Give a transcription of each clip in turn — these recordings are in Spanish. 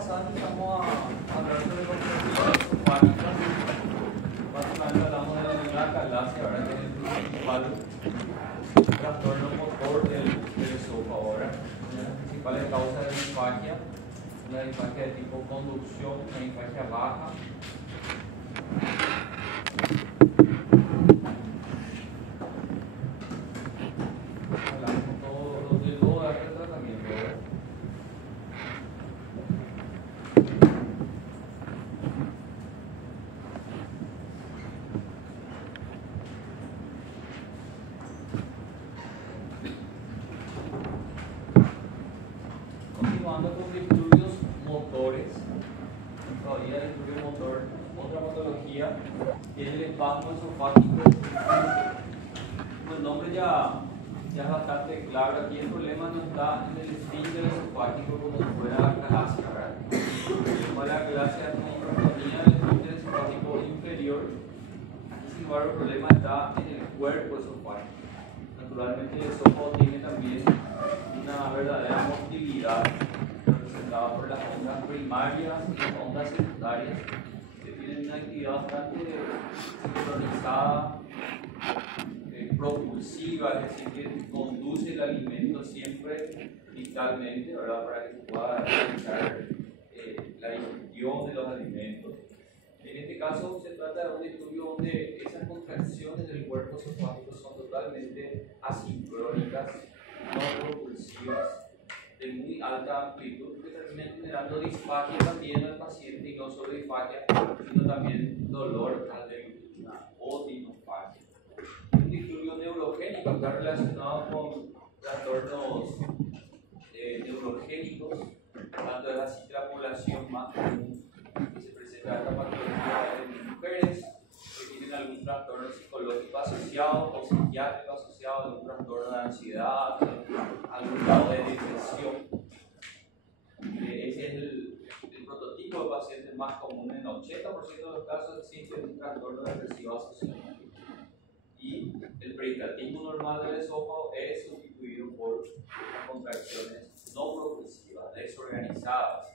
pasada empezamos a hablar sobre conferencias esofágicas. Básicamente hablamos de la galaxia, ahora que es el principal trastorno motor del esófago. Ahora, una de las principales causas de disfagia, una disfagia de tipo conducción, una disfagia baja. Hablamos de todo el tratamiento. Continuando con disturbios motores, todavía el disturbio motor, otra patología, tiene el espasmo esofágico. El nombre ya es bastante claro. Aquí el problema no está en el esfínter esofágico como si fuera la galaxia, ¿verdad? Como la galaxia es una hipertonía del esfínter esofágico inferior, y sin embargo el problema está en el cuerpo esofágico. Naturalmente el esófago tiene también una verdadera motilidad representada por las ondas primarias y las ondas secundarias, que tienen una actividad bastante sincronizada, propulsiva, es decir, que conduce el alimento siempre distalmente, ¿verdad? Para que se pueda realizar la digestión de los alimentos. En este caso se trata de un estudio donde esas contracciones del cuerpo esofágico son totalmente asincrónicas, no propulsivas, de muy alta amplitud, que terminan generando disfagia también al paciente, y no solo disfagia, sino también dolor al deglutir o dinofagia. Un disturbio neurogénico está relacionado con trastornos neurogénicos, tanto es así que la población más común que se presenta esta patología en mujeres que tienen algún trastorno psicológico asociado o psiquiátrico asociado, algún trastorno de ansiedad, algún grado de depresión. Ese es el prototipo de paciente más común. En el 80% de los casos existe un trastorno depresivo asociado. Y el pericartismo normal del esófago es sustituido por contracciones no propulsivas, desorganizadas.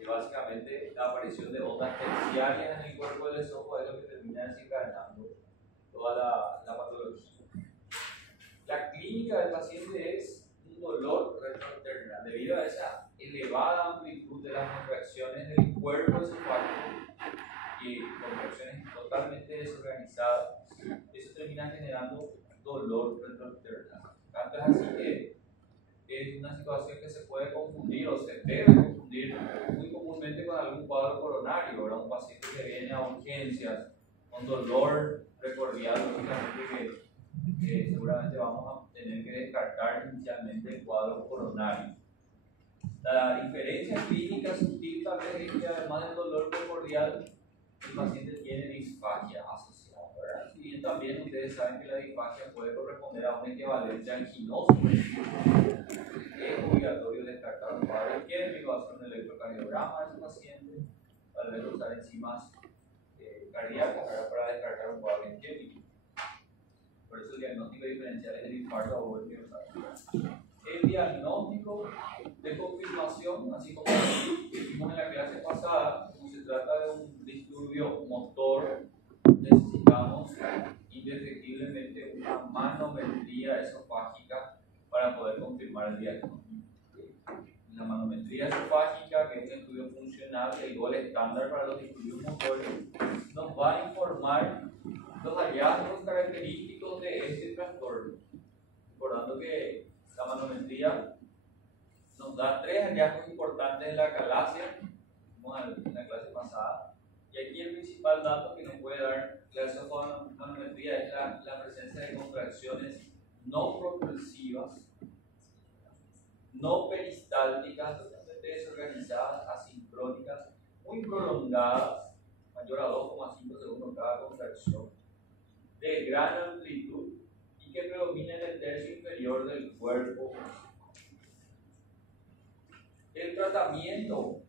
Y básicamente la aparición de ondas terciarias en el cuerpo del esófago es lo que termina desencadenando toda la patología. La clínica del paciente es un dolor retrointestinal debido a esa elevada amplitud de las contracciones del cuerpo esofágico y contracciones totalmente desorganizadas. Eso termina generando dolor retrointestinal. Tanto es así que es una situación que se puede confundir o se debe confundir muy comúnmente con algún cuadro coronario, ¿verdad? Un paciente que viene a urgencias con dolor precordial, lógicamente que seguramente vamos a tener que descartar inicialmente el cuadro coronario. La diferencia clínica sutil tal vez es que además del dolor precordial, el paciente tiene disfagia asociada, ¿verdad? Si bien también ustedes saben que la disfagia puede corresponder a un equivalente anginoso, es obligatorio descartar un cuadro isquémico, hacer un electrocardiograma de ese paciente, tal vez usar enzimas cardíacas para descartar un cuadro isquémico. Por eso el diagnóstico diferencial es el infarto agudo miocardial. El diagnóstico de confirmación, así como vimos en la clase pasada, como se trata de un disturbio motor, necesitamos indefectiblemente una manometría esofágica para poder confirmar el diagnóstico. La manometría esofágica, que es un estudio funcional, el gol estándar para los disturbios motores, nos va a informar los hallazgos característicos de este trastorno. Recordando que la manometría nos da 3 hallazgos importantes de la galaxia, como en la clase pasada, y aquí el principal dato que nos puede dar la esofagomanometría es la presencia de contracciones no propulsivas, no peristálticas, totalmente desorganizadas, asincrónicas, muy prolongadas, mayor a 2,5 segundos cada contracción, de gran amplitud y que predomina en el tercio inferior del cuerpo. El tratamiento,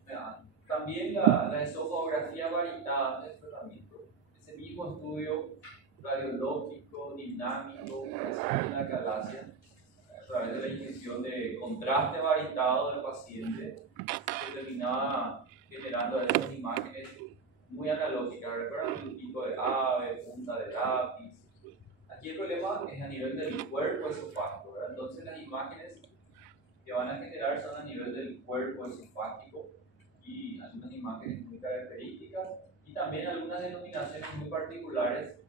también la esofagografía varitada del tratamiento, ese mismo estudio radiológico, dinámico, en la galaxia, a través de la inyección de contraste varitado del paciente, se terminaba generando esas imágenes muy analógicas. ¿Recuerdan un tipo de ave, punta de lápiz? Aquí el problema es a nivel del cuerpo esofágico, ¿verdad? Entonces las imágenes que van a generar son a nivel del cuerpo esofágico y algunas imágenes muy características y también algunas denominaciones muy particulares,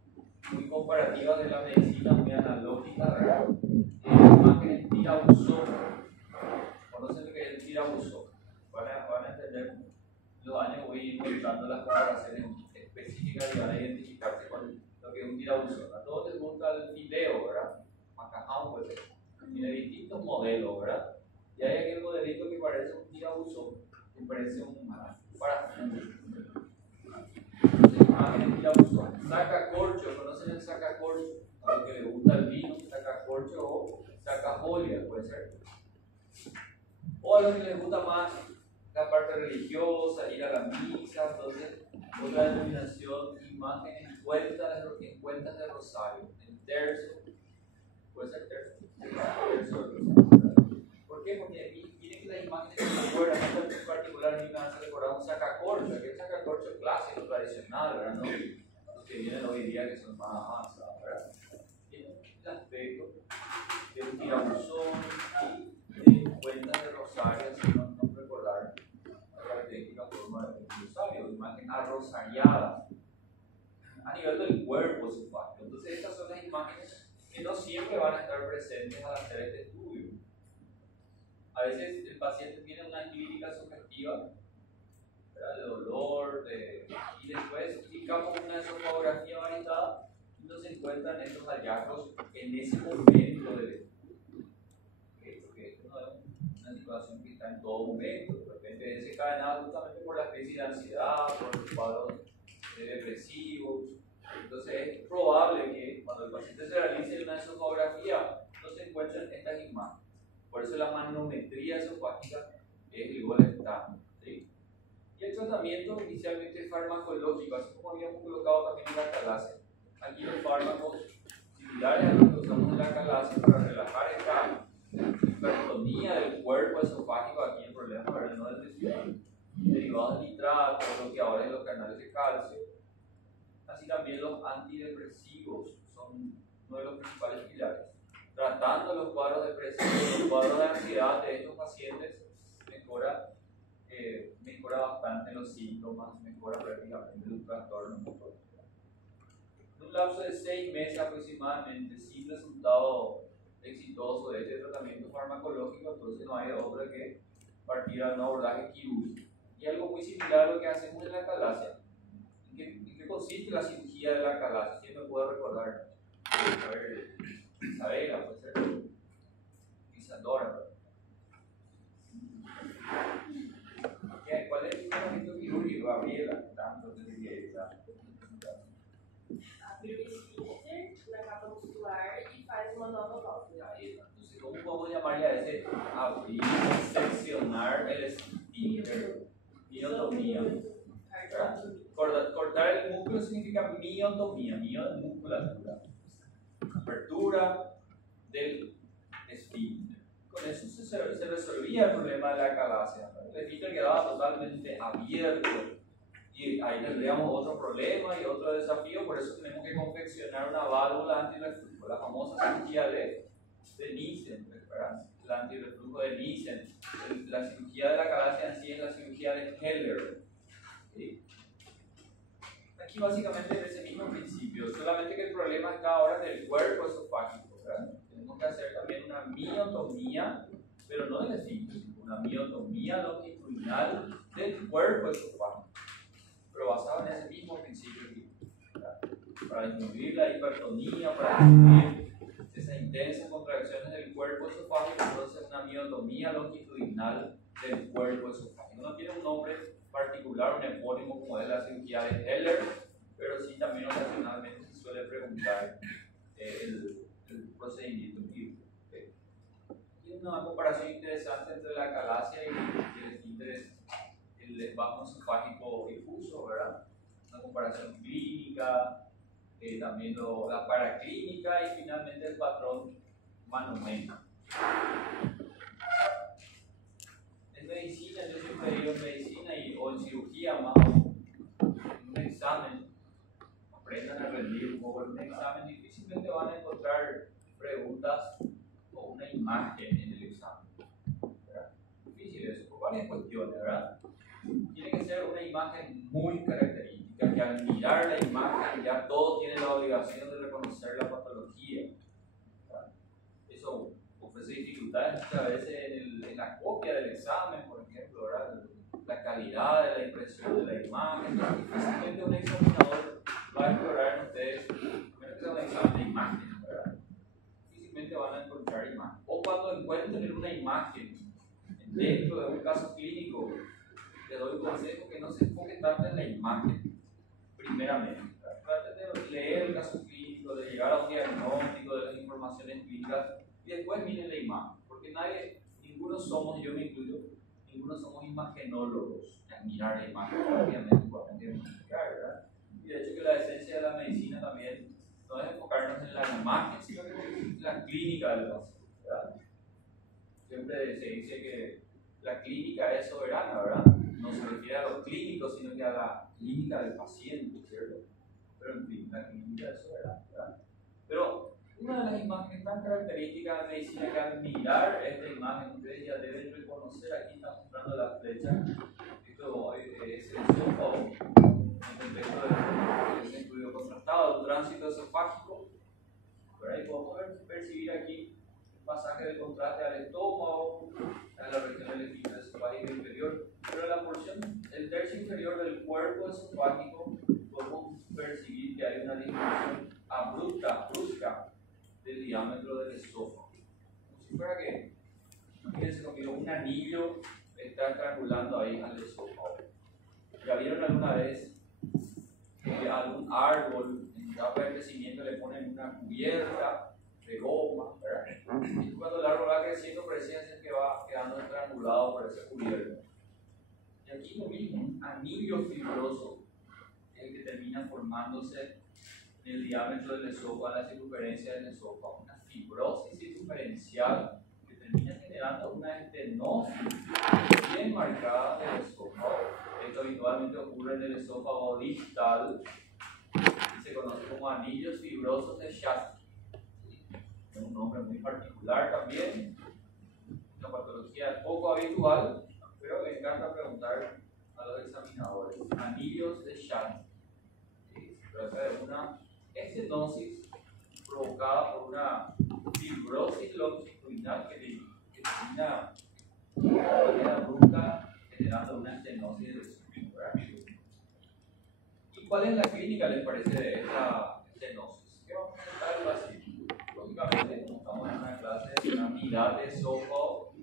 muy comparativas de la medicina, muy analógicas, ¿verdad? Imágenes tirabuzón. ¿Conocen lo que es el tirabuzón? Van a entender los años, voy encontrando las comparaciones específicas y van a identificarse con lo que es un tirabuzón. A todos les gusta el fideo, ¿verdad? Macaján, pues, tiene distintos modelos, ¿verdad? Y hay aquel modelito que parece un tirabuzón, que parece un parafuso. Entonces, imágenes tirabuzón. Sacacorcho, ¿conocen el sacacorcho? A los que les gusta el vino, sacacorcho o sacajolia, puede ser. O a los que les gusta más la parte religiosa, ir a la misa, entonces otra denominación, imágenes en cuentas de rosario, en tercio, puede ser tercio de rosario. ¿Por qué? Porque miren que las imágenes que se acuerdan, en particular a mí me hace recordar un sacacorcho, aquel sacacorcho clásico, tradicional, ¿verdad? No, los que vienen hoy día que son más avanzados, ¿verdad? Tienen el aspecto de un tirabuzón y de cuentas de rosario, así no recordar la característica forma de rosario, imagen arrosariada a nivel del cuerpo esofágico. Entonces estas son las imágenes que no siempre van a estar presentes al hacer este estudio. A veces el paciente tiene una clínica sugestiva, ¿verdad? De dolor, y después aplicamos una esofagografía variada y nos encuentran estos hallazgos en ese momento del estudio. Porque esto no es una situación que está en todo momento, de repente desencadenada justamente por la crisis de ansiedad, por los cuadros depresivos. Entonces es probable que cuando el paciente se realice una esofagografía no se encuentren estas imágenes. Por eso la manometría esofágica es igual a estándar, ¿sí? Y el tratamiento inicialmente es farmacológico, así como habíamos colocado también en la calasia. Aquí los fármacos similares a los que usamos en la calasia para relajar esta hipertonía del cuerpo esofágico. Aquí el problema para no desdecir derivados de nitrato, bloqueadores de los canales de calcio. Así también los antidepresivos son uno de los principales pilares. Tratando los cuadros depresivos, los cuadros de ansiedad de estos pacientes, mejora bastante los síntomas, mejora prácticamente el trastorno motor. En un lapso de 6 meses aproximadamente, sin resultado exitoso de este tratamiento farmacológico, entonces no hay otra que partir a un abordaje quirúrgico. Y algo muy similar a lo que hacemos en la calasia. ¿En qué consiste la cirugía de la calasia? ¿Quién me puede recordar? A ver, Isabela, puede ser Isadora. ¿Cuál es el tratamiento quirúrgico, Gabriela? Tanto te diría esa. Abre o esfíncter na capa muscular e faz uma nova volta. Entonces, ¿cómo podemos llamarle a ese abrir, seccionar el esfíncter? Miotomía. Cortar el músculo significa miotomía, mio de musculatura. Apertura del esfíncter. Con eso se resolvía el problema de la calasia. El esfíncter quedaba totalmente abierto y ahí tendríamos otro problema y otro desafío. Por eso tenemos que confeccionar una válvula antirreflujo, la famosa cirugía de Nissen, el antirreflujo de Nissen. La cirugía de la calasia en sí es la cirugía de Heller. ¿Sí? Aquí básicamente es ese mismo principio, solamente que el problema está ahora en el cuerpo esofágico, ¿verdad? Tenemos que hacer también una miotomía, pero no del esfíncter, una miotomía longitudinal del cuerpo esofágico, pero basado en ese mismo principio, ¿verdad? Para disminuir la hipertonía, para disminuir esas intensas contracciones del cuerpo esofágico, entonces una miotomía longitudinal del cuerpo esofágico. No tiene un nombre particular, un epónimo como es la cirugía de Heller, pero sí también ocasionalmente se suele preguntar el procedimiento quirúrgico. ¿Okay? Y una comparación interesante entre la calasia y el esfíncter, el espasmo esofágico difuso, ¿verdad? Una comparación clínica, también la paraclínica y finalmente el patrón manométrico. En medicina, yo siempre digo en en cirugía más aún, en un examen, aprendan a rendir un poco en un examen, difícilmente van a encontrar preguntas o una imagen en el examen. ¿Verdad? Difícil eso, por varias cuestiones, ¿verdad? Tiene que ser una imagen muy característica, que al mirar la imagen ya todos tienen la obligación de reconocer la patología. ¿Verdad? Eso ofrece dificultades muchas veces en la copia del examen, por ejemplo, ¿verdad? La calidad de la impresión de la imagen. Difícilmente un examinador va a explorar en ustedes, menos que sea un examen de imagen, ¿verdad? Difícilmente van a encontrar imagen. O cuando encuentren una imagen dentro de un caso clínico, les doy un consejo que no se enfoque tanto en la imagen, primeramente. Traten de leer el caso clínico, de llegar a un diagnóstico de las informaciones clínicas y después miren la imagen, porque ninguno somos, yo me incluyo, ninguno somos imagenólogos al mirar la imagen, obviamente podemos diagnosticar, ¿verdad? Y de hecho que la esencia de la medicina también no es enfocarnos en la imagen, sino que en la clínica del paciente, ¿verdad? Siempre se dice que la clínica es soberana, ¿verdad? No se refiere a los clínicos, sino que a la clínica del paciente, ¿cierto? Pero en fin, la clínica es soberana, ¿verdad? Pero una de las imágenes tan características de la medicina que al mirar esta imagen ustedes ya deben reconocer, aquí está mostrando la flecha, esto es el esófago, en el contexto de un estudio contrastado, un tránsito esofágico, ¿verdad? Y podemos percibir aquí un pasaje de contraste al estómago, a la región del epíteto esofágico inferior, pero en la porción, el tercio inferior del cuerpo esofágico, podemos percibir que hay una disminución abrupta, brusca, del diámetro del esófago. Como si fuera que, fíjense conmigo, un anillo está estrangulando ahí al esófago. ¿Ya vieron alguna vez que algún árbol en etapa de crecimiento le ponen una cubierta de goma, ¿verdad? Y cuando el árbol va creciendo parece ser que va quedando estrangulado por esa cubierta. Y aquí lo mismo, un anillo fibroso es el que termina formándose en el diámetro del esófago, a la circunferencia del esófago, una fibrosis circunferencial que termina generando una estenosis bien marcada del esófago. Esto habitualmente ocurre en el esófago distal y se conoce como anillos fibrosos de Schatz. Es un nombre muy particular también, una patología poco habitual, pero me encanta preguntar a los examinadores. Anillos de Schatz. Se trata de una estenosis provocada por una fibrosis longitudinal que termina de manera brusca generando una estenosis del suelo, ¿verdad? ¿Y cuál es la clínica, les parece, de esta estenosis? ¿Qué vamos a intentar algo así? Lógicamente, como estamos en una clase de una unidad de esófago, y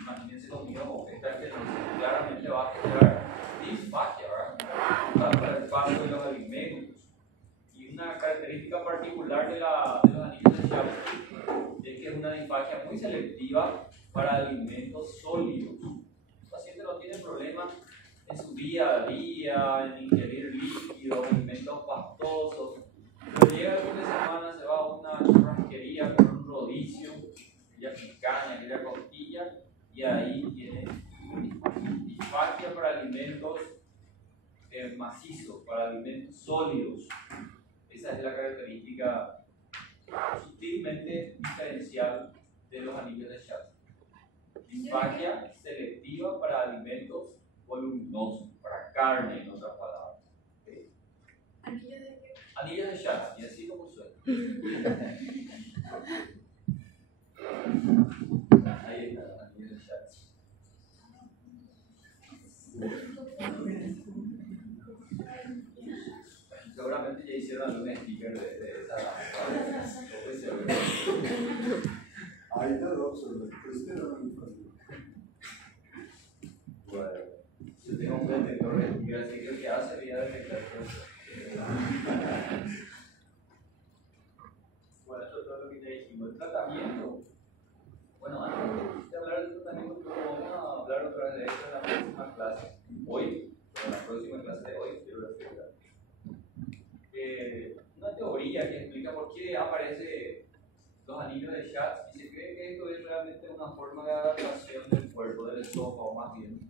imagínense conmigo, esta estenosis claramente va a generar disfagia, ¿verdad? Para el paso de los alimentos. Una característica particular de los anillos de Schatz es que es una disfagia muy selectiva para alimentos sólidos. El paciente no tiene problemas en su día a día, en ingerir líquidos, alimentos pastosos, pero llega el fin de semana, se va a una churrasquería con un rodicio, aquella picaña, aquella costilla, y ahí tiene disfagia para alimentos macizos, para alimentos sólidos. Esa es la característica sutilmente diferencial de los anillos de Schatz. Disfagia selectiva para alimentos voluminosos, para carne, en otras palabras. ¿Okay? ¿Anillos de qué? Anillos de Schatz, y así como suena. Ahí está, anillos de Schatz. Seguramente ya hicieron algún sticker de esa danza. Ahí está dos, pero usted no me gusta. Bueno, yo tengo un detector de sticker, así que el que hace sería detectar cosas. Bueno, esto es todo lo que ya dijimos. El tratamiento. Bueno, antes de hablar del tratamiento, vamos a hablar otra vez de esto en la próxima clase. Hoy, en la próxima clase de hoy, quiero explicar. Una teoría que explica por qué aparecen los anillos de Schatz y se cree que esto es realmente una forma de adaptación del cuerpo, del esófago más bien,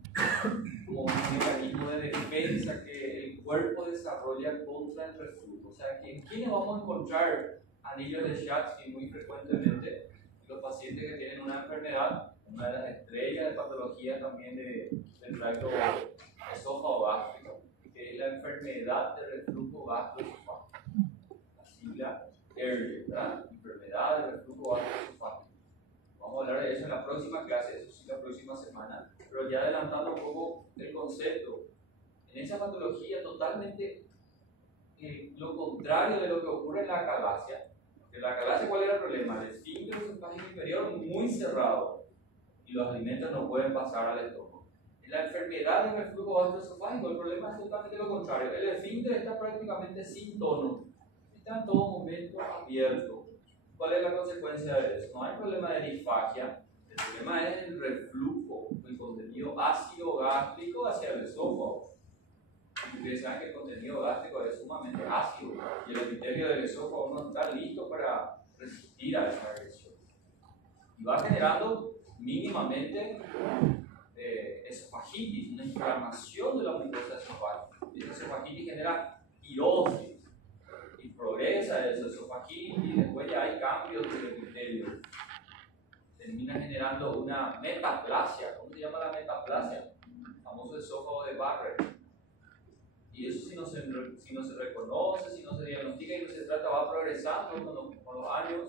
como un mecanismo de defensa que el cuerpo desarrolla contra el reflujo. O sea, ¿en quiénes vamos a encontrar anillos de Schatzky muy frecuentemente? Los pacientes que tienen una enfermedad, una de las estrellas de patología también del tracto esófago gástrico, que es la enfermedad de reflujo gastroesofágico. La sigla ERGE, ¿verdad? Enfermedad de reflujo gastroesofágico. Vamos a hablar de eso en la próxima clase, eso sí, la próxima semana, pero ya adelantando un poco el concepto. En esa patología totalmente lo contrario de lo que ocurre en la acalasia. En la acalasia, ¿cuál era el problema? El esfínter esofágico inferior muy cerrado y los alimentos no pueden pasar al estómago. En la enfermedad del reflujo gastroesofágico, el problema es totalmente lo contrario. El esfínter está prácticamente sin tono, está en todo momento abierto. ¿Cuál es la consecuencia de eso? No hay problema de disfagia, el problema es el reflujo, el contenido ácido gástrico hacia el esófago. Ustedes saben que el contenido gástrico es sumamente ácido y el epitelio del esófago no está listo para resistir a esa agresión. Y va generando mínimamente esofagitis, una inflamación de la mucosa esofágica. Y esa esofagitis genera pirosis y progresa esa esofagitis y después ya hay cambios del epitelio. Termina generando una metaplasia. ¿Cómo se llama la metaplasia? El famoso esófago de Barrett. Y eso si no se reconoce, si no se diagnostica y no se trata, va progresando con los años.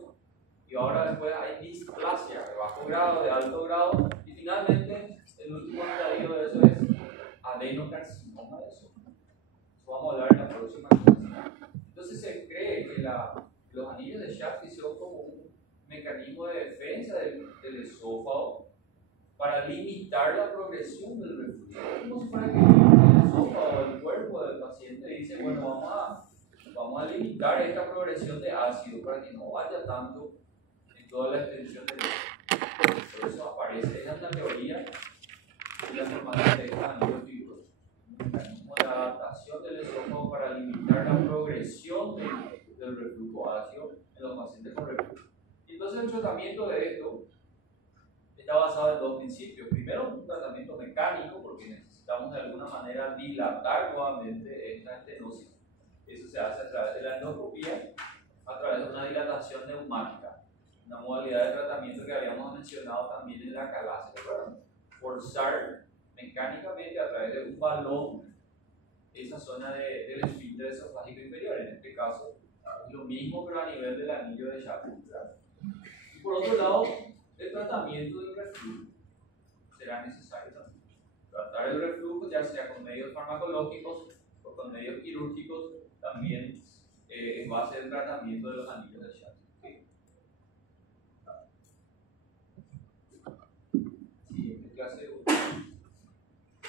Y ahora después hay displasia de bajo grado, de alto grado. Y finalmente, el último estadio de eso es adenocarcinoma de eso. Eso vamos a hablar en la próxima clase. Entonces se cree que los anillos de Schatzky son como un mecanismo de defensa del esófago para limitar la progresión del reflujo. Como si fuera que el esófago, el cuerpo del paciente dice, bueno, vamos a limitar esta progresión de ácido para que no vaya tanto en toda la extensión del esófago. Por eso aparece esa teoría y la formación de estos anillos fibrosos. Un mecanismo de adaptación del esófago para limitar la progresión del reflujo ácido en los pacientes con reflujo. Y entonces el tratamiento de esto está basado en dos principios. Primero, un tratamiento mecánico, porque necesitamos de alguna manera dilatar nuevamente esta estenosis. Eso se hace a través de la endoscopía, a través de una dilatación neumática, una modalidad de tratamiento que habíamos mencionado también en la acalasia. ¿Recuerdan? Forzar mecánicamente a través de un balón esa zona del esfínter esofágico inferior. En este caso, es lo mismo, pero a nivel del anillo de Schatzky. Y por otro lado, el tratamiento del reflujo será necesario también. Tratar el reflujo, ya sea con medios farmacológicos o con medios quirúrgicos, también es base del tratamiento de los anillos de Schatzky. Siguiente clase 1.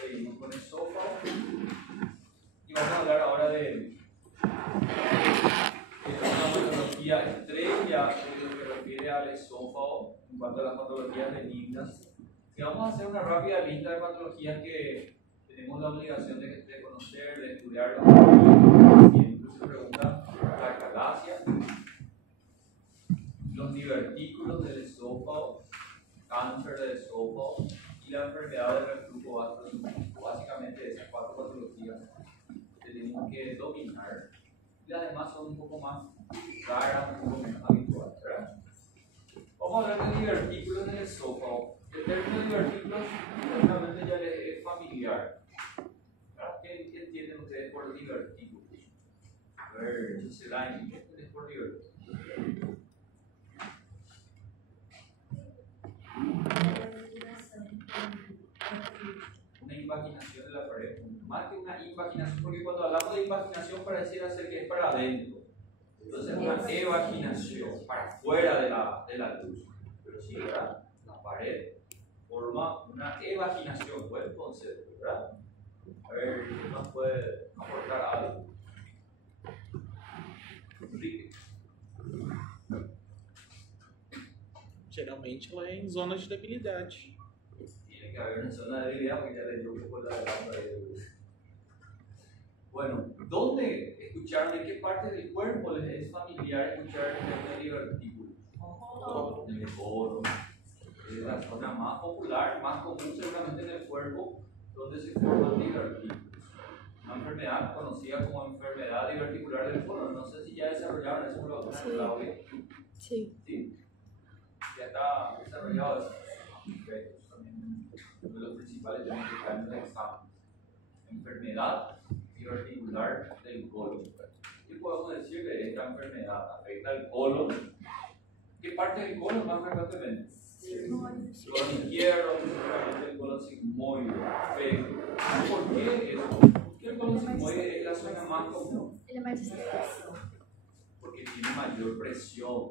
Seguimos con esófago. Y vamos a hablar ahora de una patología estrella en lo que refiere al esófago en cuanto a las patologías benignas. Y vamos a hacer una rápida lista de patologías que tenemos la obligación de conocer, de estudiar. Siempre se pregunta la acalasia, los divertículos del esófago, cáncer del esófago y la enfermedad del reflujo gastroesofágico. Básicamente esas 4 patologías tenemos que dominar. Y las demás son un poco más raras, un poco menos habituales, ¿verdad? Vamos a hablar de divertículos en el esófago. El término divertículos seguramente ya les es familiar. ¿Qué entienden ustedes por divertículos? A ver, yo sé la ¿qué entiendes por divertículos? Una invaginación de la pared. Más que una invaginación, porque cuando hablamos de invaginación pareciera ser que es para adentro. Entonces una evaginación, para fuera de la luz. Pero sí, ¿verdad? La pared forma una evaginación, buen concepto, ¿verdad? A ver, ¿quién nos puede aportar algo? Enrique. Geralmente ela é em zona de debilidade. Tiene que haber una zona de debilidad porque ya leyó un poco la lámpara ahí. Bueno, ¿dónde escucharon? ¿En qué parte del cuerpo les es familiar escuchar el término divertículo? En el colon. Es la zona más popular, más común seguramente en el cuerpo, donde se forman divertículos. una enfermedad conocida como enfermedad diverticular del colon. No sé si ya desarrollaron eso, lo Sí. Claudia. Sí. ¿Sí? Ya está desarrollado eso. Eso también uno de los principales temas que están en el examen. Enfermedad diverticular del colon. ¿Qué podemos decir de esta enfermedad? ¿Afecta el colon? ¿Qué parte del colon más frecuentemente? El colon izquierdo, principalmente el colon sigmoide. Perfecto. ¿Por qué eso? ¿Por qué el colon sigmoide es la zona más común? Porque tiene mayor presión.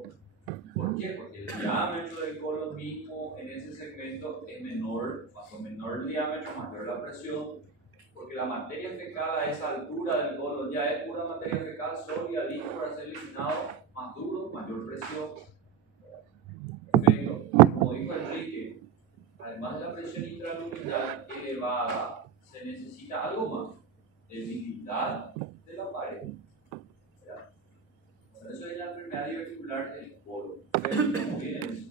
¿Por qué? Porque el diámetro del colon mismo en ese segmento es menor, cuanto menor el diámetro, mayor la presión, porque la materia fecal a esa altura del colon ya es pura materia fecal sólida, lista para ser eliminado, más duro, mayor presión. Perfecto. Como dijo Enrique, además de la presión intraluminal elevada, se necesita algo más, debilidad de la pared. Eso es la enfermedad diverticular del colon. Muy bien eso.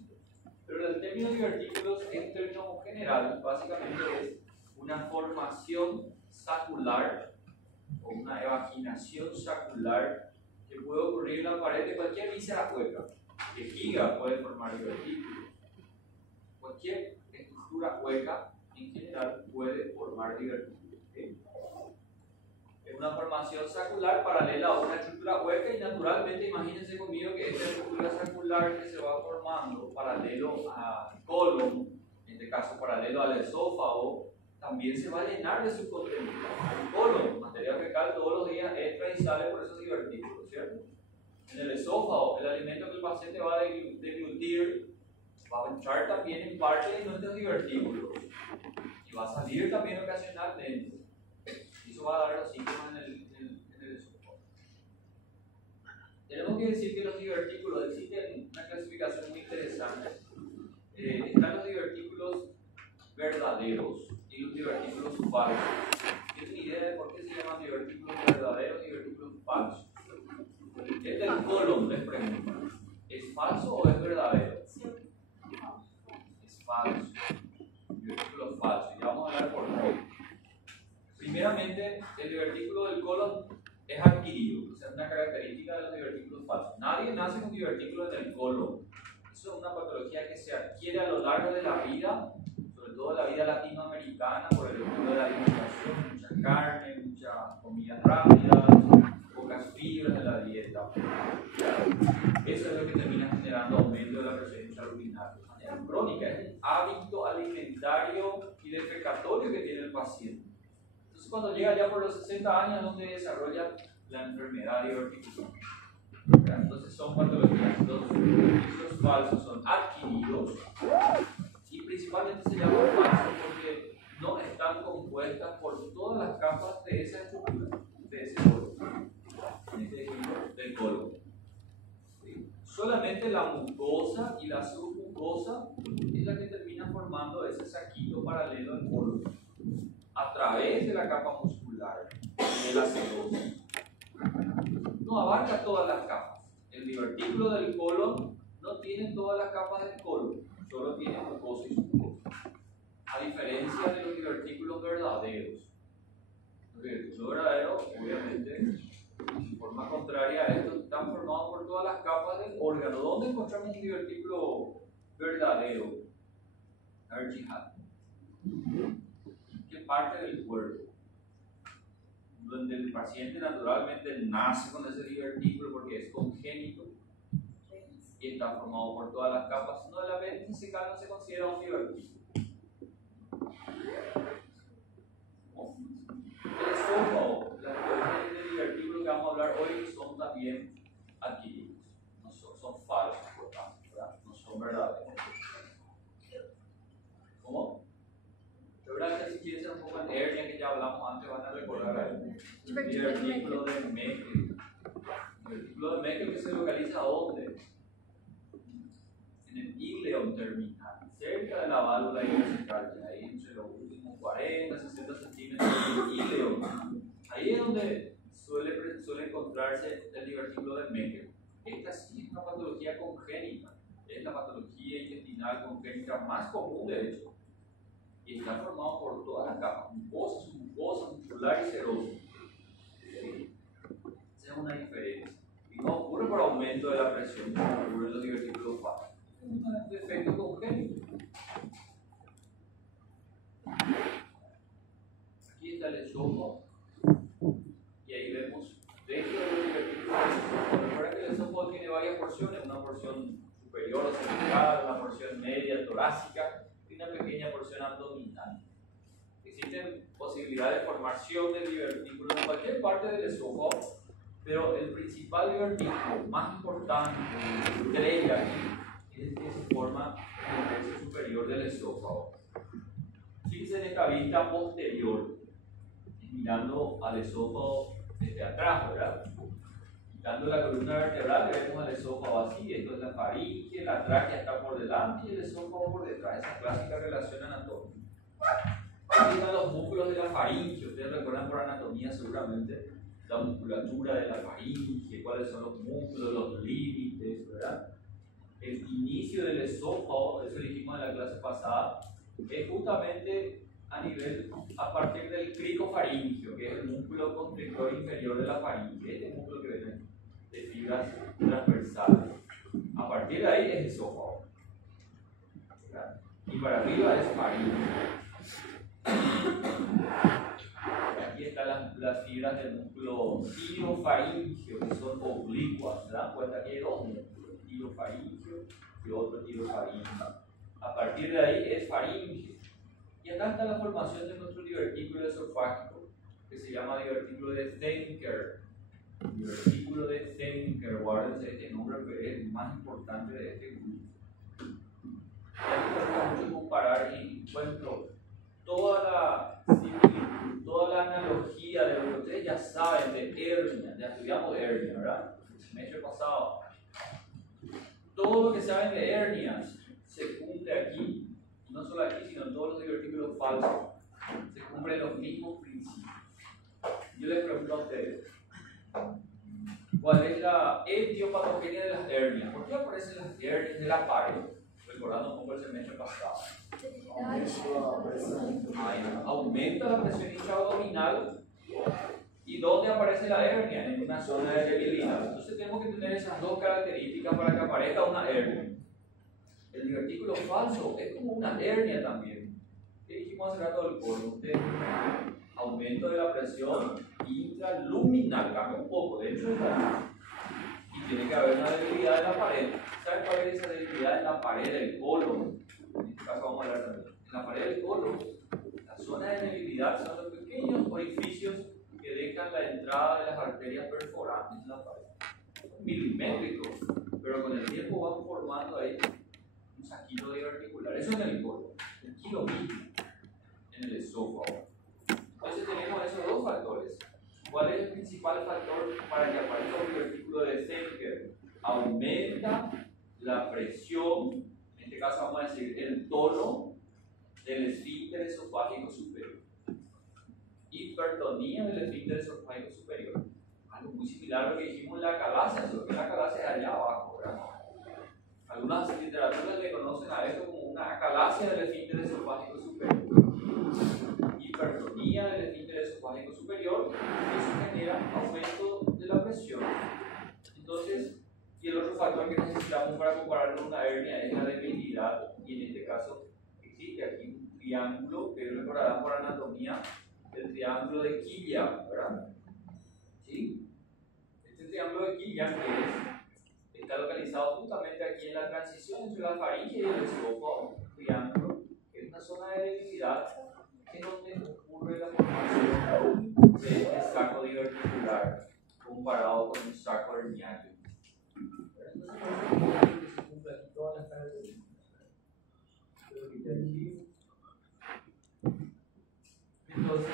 Pero el término divertículos es un término general, básicamente es una formación sacular o una evaginación sacular que puede ocurrir en la pared de cualquier víscera hueca. Vejiga puede formar divertículos. Cualquier estructura hueca en general puede formar divertículos. ¿Okay? Es una formación sacular paralela a una estructura hueca y naturalmente imagínense conmigo que esta estructura sacular que se va formando paralelo al colon, en este caso paralelo al esófago, también se va a llenar de su contenido. El colon, materia fecal, todos los días entra y sale por esos divertículos, ¿cierto? En el esófago, el alimento que el paciente va a deglutir va a entrar también en parte de nuestros divertículos y va a salir también ocasionalmente. Eso va a dar los síntomas en el esófago. Tenemos que decir que los divertículos, existen una clasificación muy interesante. Están los divertículos verdaderos y los divertículos falsos. ¿Tienen idea de por qué se llaman divertículos verdaderos y divertículos falsos? El del colon, les pregunto, ¿es falso o es verdadero? Es falso. Divertículo falso. Y ya vamos a hablar por qué. Primeramente, el divertículo del colon es adquirido, o sea, es una característica de los divertículos falsos. Nadie nace con divertículos en el colon. Eso es una patología que se adquiere a lo largo de la vida, sobre todo la vida latinoamericana, por el estilo de la alimentación, mucha carne, mucha comida rápida, pocas fibras de la dieta. Eso es lo que termina generando aumento de la presión intraluminal. De manera crónica, es un hábito alimentario y defecatorio que tiene el paciente. Entonces, cuando llega ya por los 60 años, es donde desarrolla la enfermedad diverticular. Entonces, son patologías. Los divertículos falsos son adquiridos y principalmente se llaman falsos porque no están compuestas por todas las capas de esa estructura, de ese colon, en este ejemplo, del colon. ¿Sí? Solamente la mucosa y la submucosa es la que termina formando ese saquito paralelo al colon, a través de la capa muscular de la serosa. No abarca todas las capas. El divertículo del colon no tiene todas las capas del colon, solo tiene mucosa y submucosa. A diferencia de los divertículos verdaderos. Los divertículos verdaderos, obviamente, en forma contraria a esto, están formados por todas las capas del órgano. ¿Dónde encontramos un divertículo verdadero? A ver, Jihad. ¿Qué parte del cuerpo? Donde el paciente naturalmente nace con ese divertículo porque es congénito y está formado por todas las capas. No, el apéndice secal no se considera un divertículo. ¿No? El esófago, las teorías de divertículo que vamos a hablar hoy son también adquiridos, no son falsos, por tanto, ¿verdad? No son verdaderos. ¿Cómo? Seguramente si quieren ser un poco en hernia que ya hablamos antes van a recordar ahí. El divertículo de Meckel. El divertículo de Meckel que se localiza ¿dónde? En el íleon terminal, cerca de la válvula ileocecal, ahí entre los últimos 40, 60 centímetros del íleon. Ahí es donde suele encontrarse el divertículo de Meckel. Esta sí es una patología congénita, es la patología intestinal congénita más común de hecho. Y está formado por todas las capas, mucosa, submucosa, muscular y serosa. un defecto congénito. Aquí está el esófago. Y ahí vemos dentro de los divertículos. Recuerda que el esófago tiene varias porciones: una porción superior o cervical, una porción media torácica y una pequeña porción abdominal. Existen posibilidades de formación de divertículos en cualquier parte del esófago, pero el principal divertículo más importante, estrella aquí, es el que se forma en el tercio superior del esófago. Fíjense en esta vista posterior, mirando al esófago desde atrás, ¿verdad? Quitando la columna vertebral, vemos al esófago así. Esto es la faringe, la tráquea está por delante y el esófago por detrás. Esa clásica relación anatómica. Aquí están los músculos de la faringe. Ustedes recuerdan por anatomía seguramente la musculatura de la faringe, cuáles son los músculos, los límites, ¿verdad? El inicio del esófago, eso dijimos en la clase pasada, es justamente a partir del cricofaringio, que es el músculo constrictor inferior de la faringe, este músculo que ven de fibras transversales. A partir de ahí es esófago, ¿verdad? Y para arriba es faringe. Aquí están las fibras del músculo tirofaringio, que son oblicuas. ¿Se dan cuenta que hay dos músculos, tirofaringio y otro tirofaringio? A partir de ahí es faringe. Y acá está la formación de nuestro divertículo esofágico, que se llama divertículo de Zenker. Divertículo de Zenker, guárdense este nombre, que es el más importante de este grupo. Ya me gusta mucho comparar y encuentro toda la analogía de lo que ustedes ya saben de hernia. Ya estudiamos hernia, ¿verdad? El semestre pasado. Todo lo que saben de hernias se cumple aquí. No solo aquí, sino en todos los divertículos falsos. Se cumplen los mismos principios. Yo les pregunto a ustedes, ¿cuál es la etiopatogenia de las hernias? ¿Por qué aparecen las hernias de la pared? Recordando un poco el semestre pasado. Aumenta la presión intraabdominal. ¿Y dónde aparece la hernia? En una zona de debilidad. Entonces tenemos que tener esas dos características para que aparezca una hernia. El divertículo falso es como una hernia también. ¿Qué dijimos hace rato del colon? Aumento de la presión intraluminal, cambia un poco, de hecho y tiene que haber una debilidad en la pared. ¿Saben cuál es esa debilidad en la pared del colon? En este caso vamos a hablar también. En la pared del colon, la zona de debilidad son los pequeños orificios que dejan la entrada de las arterias perforantes en la pared. Son milimétricos, pero con el tiempo van formando ahí un saquito diverticular. Eso en el colon. Aquí lo mismo, en el esófago. Entonces tenemos esos dos factores. ¿Cuál es el principal factor para que aparezca un divertículo de Zenker? Aumenta la presión, en este caso vamos a decir el tono del esfínter esofágico superior. Hipertonía del esfínter esofágico superior. Algo muy similar a lo que dijimos en la calacia, solo que la calacia es allá abajo, ¿verdad? Algunas literaturas le conocen a esto como una acalacia del esfínter esofágico superior. Hipertonía del esfínter esofágico superior, eso genera aumento de la presión. Entonces, y el otro factor que necesitamos para comparar con una hernia es la debilidad, y en este caso existe aquí un triángulo que recordarán por anatomía, el triángulo de Killian, ¿verdad? ¿Sí? Este triángulo de Killian está localizado justamente aquí en la transición entre la faringe y el esófago, un triángulo, que es una zona de debilidad en donde ocurre la formación de este saco diverticular comparado con un saco herniario. Entonces, se cumple aquí todas las características. Entonces,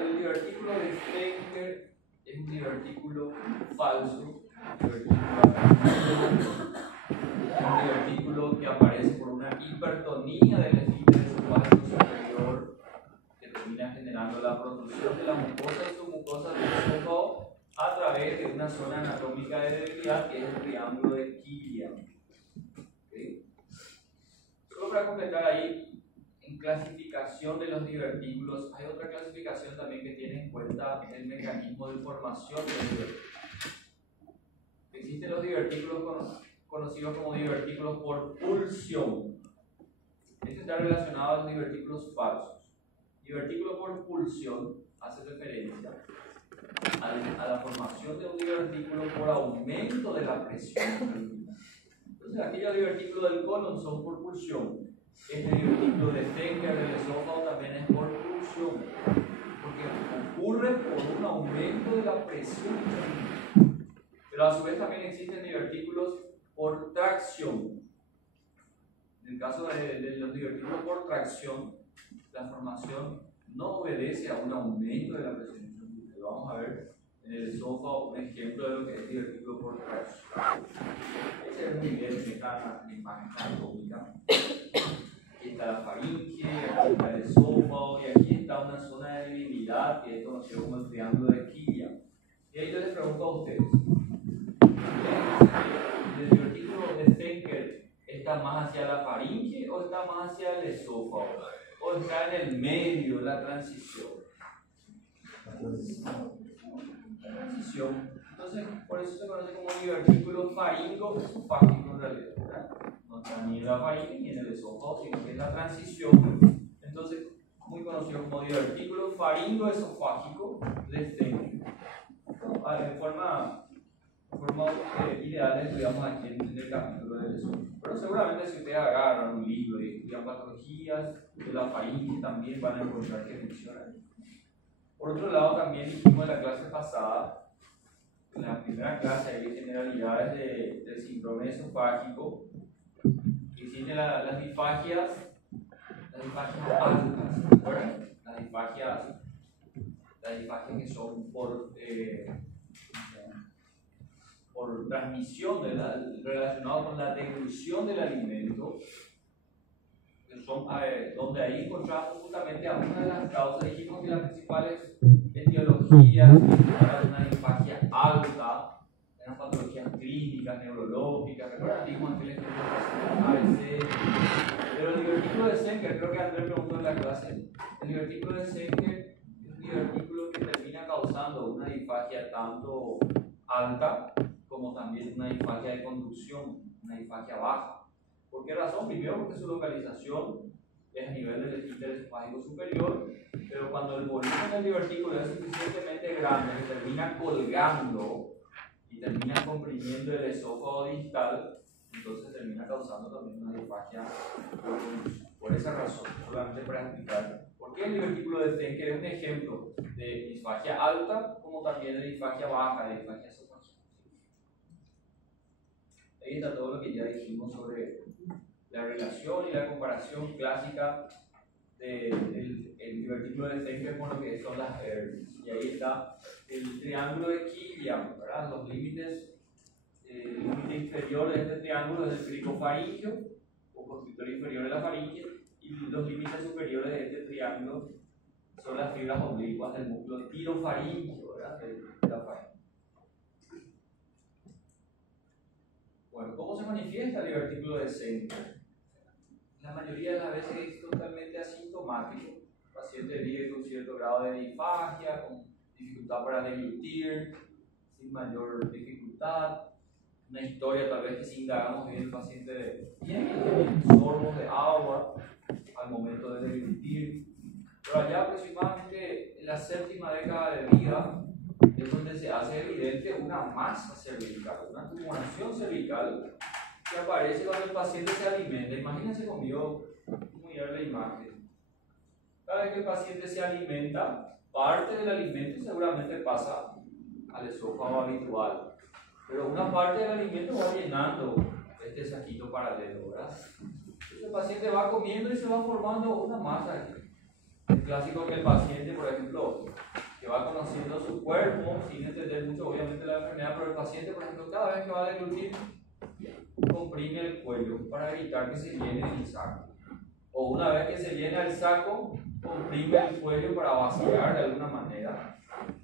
el divertículo de Zenker es un divertículo falso, un divertículo que aparece por una hipertonía del esfínter esofágico superior que termina generando la producción de la mucosa y submucosa del esófago a través de una zona anatómica de debilidad que es el triángulo de Killian. ¿Okay? Solo para completar ahí, en clasificación de los divertículos, hay otra clasificación también que tiene en cuenta el mecanismo de formación de los divertículos. Existen los divertículos conocidos como divertículos por pulsión. Este está relacionado a los divertículos falsos. Divertículo por pulsión hace referencia a la formación de un divertículo por aumento de la presión. Entonces, aquellos divertículos del colon son por pulsión. Este divertículo de Zenker del esófago también es por pulsión, porque ocurre por un aumento de la presión. Pero a su vez también existen divertículos por tracción. En el caso de los divertículos por tracción, la formación no obedece a un aumento de la presión. Lo vamos a ver en el esófago, un ejemplo de lo que es divertículo por tracción. Este es un nivel de cada imagen anatómica. Aquí está la faringe, aquí está el esófago y aquí está una zona de debilidad que es conocido como el triángulo de Killian. Y ahí yo les pregunto a ustedes, ¿el divertículo de Zenker está más hacia la faringe o está más hacia el esófago? ¿O está en el medio, la transición? La transición. Entonces, por eso se conoce como divertículo faringo-esofágico en realidad, ¿verdad? No está ni en la faringe ni en el esófago, sino que es la transición. Entonces, muy conocido como divertículo faringo-esofágico de Zenker. En forma ideal estudiamos aquí en el capítulo del esófago. Pero seguramente si ustedes agarran un libro y estudian patologías de la faringe también van a encontrar que mencionan. Por otro lado, también dijimos en la clase pasada, en la primera clase hay generalidades del síndrome esofágico, que existen las disfagias altas, ¿recuerdan? Las disfagias que son por transmisión relacionado con la deglución del alimento, que son donde ahí encontramos justamente a una de las causas. Dijimos que las principales etiologías para una disfagia alta eran patologías clínicas, neurológicas, recuerdan, dijimos que les ABC, pero el divertículo de Zenker, creo que Andrés preguntó en la clase, el divertículo de Zenker es un divertículo que termina causando una disfagia tanto alta como también una disfagia de conducción, una disfagia baja. ¿Por qué razón? Primero porque su localización es a nivel del esfínter esofágico superior, pero cuando el volumen del divertículo es suficientemente grande que termina colgando y termina comprimiendo el esófago distal, entonces termina causando también una disfagia por conducción. Por esa razón, solamente para explicar por qué el divertículo de Zenker es un ejemplo de disfagia alta como también de disfagia baja, de disfagia esofágica. Ahí está todo lo que ya dijimos sobre la relación y la comparación clásica del divertículo de Zenker con lo que son las hernias. Y ahí está el triángulo de Killian, ¿verdad? Los límites, el límite inferior de este triángulo es el cricofaringio, o constrictor inferior de la faringe, y los límites superiores de este triángulo son las fibras oblicuas del músculo tirofaringio, ¿verdad? De la faringe. Bueno, ¿cómo se manifiesta el divertículo de Zenker? La mayoría de las veces es totalmente asintomático. El paciente vive con cierto grado de disfagia, con dificultad para deglutir, sin mayor dificultad. Una historia tal vez que si indagamos bien el paciente tiene sorbos de agua al momento de deglutir. Pero allá aproximadamente en la séptima década de vida es donde se hace evidente una masa cervical, una tumoración cervical que aparece cuando el paciente se alimenta. Imagínense conmigo, muy bien la imagen. Cada vez que el paciente se alimenta, parte del alimento seguramente pasa al esófago habitual, pero una parte del alimento va llenando este saquito paralelo, ¿verdad? Entonces el paciente va comiendo y se va formando una masa aquí. Es clásico que el paciente, por ejemplo, que va conociendo su cuerpo, sin entender mucho obviamente la enfermedad, pero el paciente, por ejemplo, cada vez que va a deglutir, comprime el cuello para evitar que se llene el saco. O una vez que se llena el saco, comprime el cuello para vaciar de alguna manera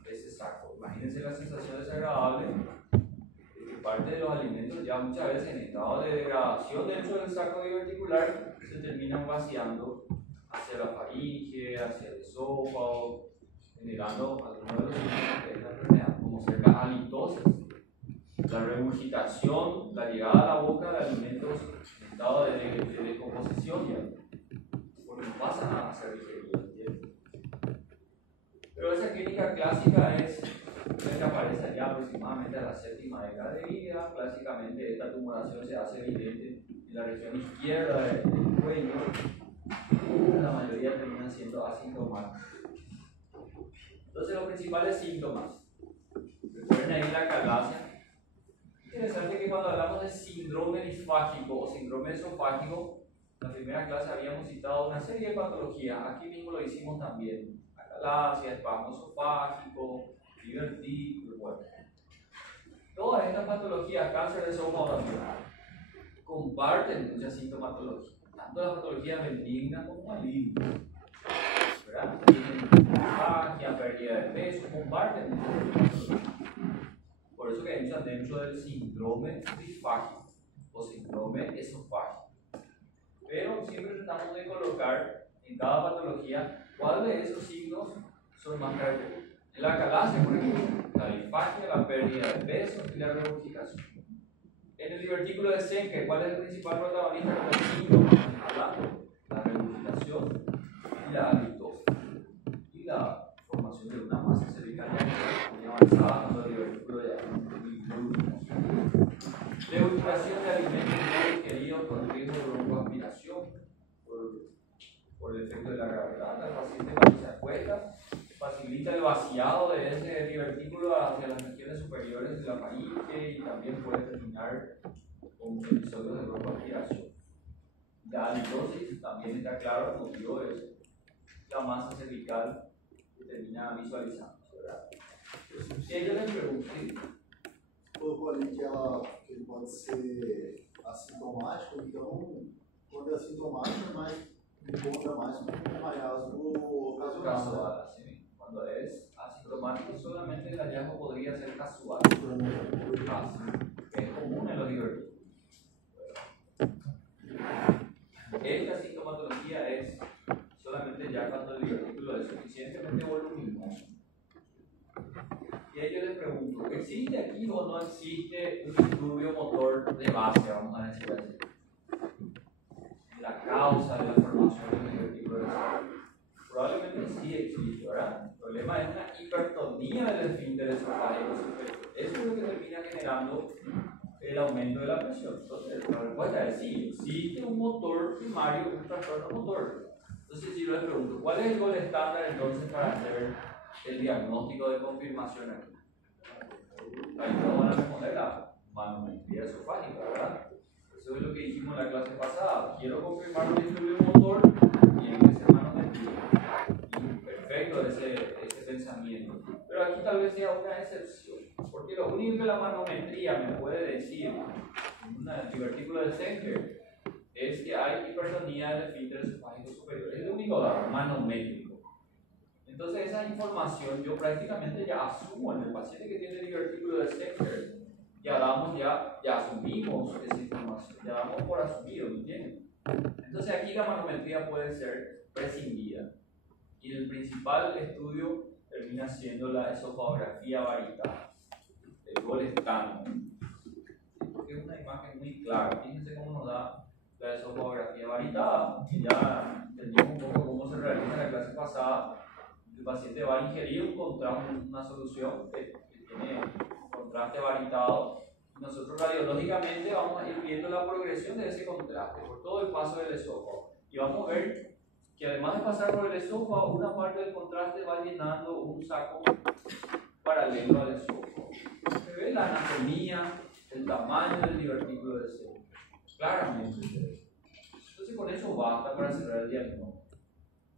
ese saco. Imagínense la sensación desagradable de que parte de los alimentos ya muchas veces en estado de degradación dentro del saco diverticular se terminan vaciando hacia la faringe, hacia el esófago, generando algunos de los síntomas de esta enfermedad, como cerca halitosis. la regurgitación, la llegada a la boca de alimentos en estado de decomposición, porque no pasan a ser digeridos, ¿entiendes? Pero esa clínica clásica es la que aparece ya aproximadamente a la 7ª década de vida. Clásicamente esta tumoración se hace evidente en la región izquierda del cuello. La mayoría terminan siendo asintomáticos. Entonces los principales síntomas, recuerden ahí la calasia. Interesante que cuando hablamos de síndrome disfágico o síndrome esofágico, en la primera clase habíamos citado una serie de patologías. Aquí mismo lo hicimos también. Acalasia, espasmo esofágico, divertículo, bueno. Todas estas patologías, cáncer de esófago también, comparten mucha sintomatología, tanto las patologías benignas como malignas. ¿Verdad? Tienen disfagia, pérdida de peso, comparten mucha sintomatología. Por eso que hay muchas dentro del síndrome disfágico o síndrome esofágico. Pero siempre tratamos de colocar en cada patología cuáles de esos signos son más característicos. En la acalasia, por ejemplo, la disfagia, la pérdida de peso y la regurgitación. En el divertículo de Schenker, ¿cuál es el principal protagonista como signo? La regurgitación y la halitosis. Y la formación de una masa cervical muy avanzada cuando el divertículo ya es muy último. Regurgitación de alimentos no digeridos con riesgo de broncoaspiración por el efecto de la gravedad. El paciente cuando se acuesta facilita el vaciado de ese divertículo hacia las regiones superiores de la faringe y también puede terminar con episodios de broncoaspiración. La halitosis también está claro, el motivo es la masa cervical que termina visualizando, ¿verdad? Si ellos les preguntan, colocou ali que ele pode ser assintomático, então, quando é assintomático, é mais, encontra mais com um hallazgo ocasional. Cuando es asintomático, solamente el hallazgo podría ser casual. Es común en los divertículos. Esta sintomatología es solamente ya cuando el divertículo es suficientemente voluminoso. Y a ellos les pregunto, ¿existe aquí o no existe un disturbio motor de base, vamos a decir así? La causa de la formación del divertículo de base. Probablemente sí existe, ¿verdad? El problema es una hipertonía del esfínter esofágico superior. Eso es lo que termina generando el aumento de la presión. Entonces, la respuesta es sí, existe un motor primario, un trastorno motor. Entonces, si yo les pregunto, ¿cuál es el gol estándar entonces para hacer el diagnóstico de confirmación aquí? Ahí todos van a responder la manometría esofágica, ¿verdad? Eso es lo que dijimos en la clase pasada. Quiero confirmar un disturbio motor, tiene que ser manometría. Perfecto ese pensamiento. Pero aquí tal vez sea una excepción. Porque lo único que la manometría me puede decir en un divertículo de Schenker es que hay hipertonía del esfínter esofágico superior. Es el único dato manométrico. Entonces esa información yo prácticamente ya asumo en el paciente que tiene divertículo de Schenker. Ya asumimos esa información, ya damos por asumido, ¿me entienden? Entonces aquí la manometría puede ser prescindida. Y el principal estudio termina siendo la esofagografía varietal, el gol estándar. Porque es una imagen muy clara. Fíjense cómo nos da la esofagografía varietal. Ya entendimos un poco cómo se realiza en la clase pasada. El paciente va a ingerir una solución que tiene contraste varietado. Nosotros radiológicamente vamos a ir viendo la progresión de ese contraste por todo el paso del esófago. Y vamos a ver que además de pasar por el esófago, una parte del contraste va llenando un saco paralelo al esófago. Se ve la anatomía, el tamaño del divertículo de seno. Claramente. Entonces con eso basta para cerrar el diagnóstico.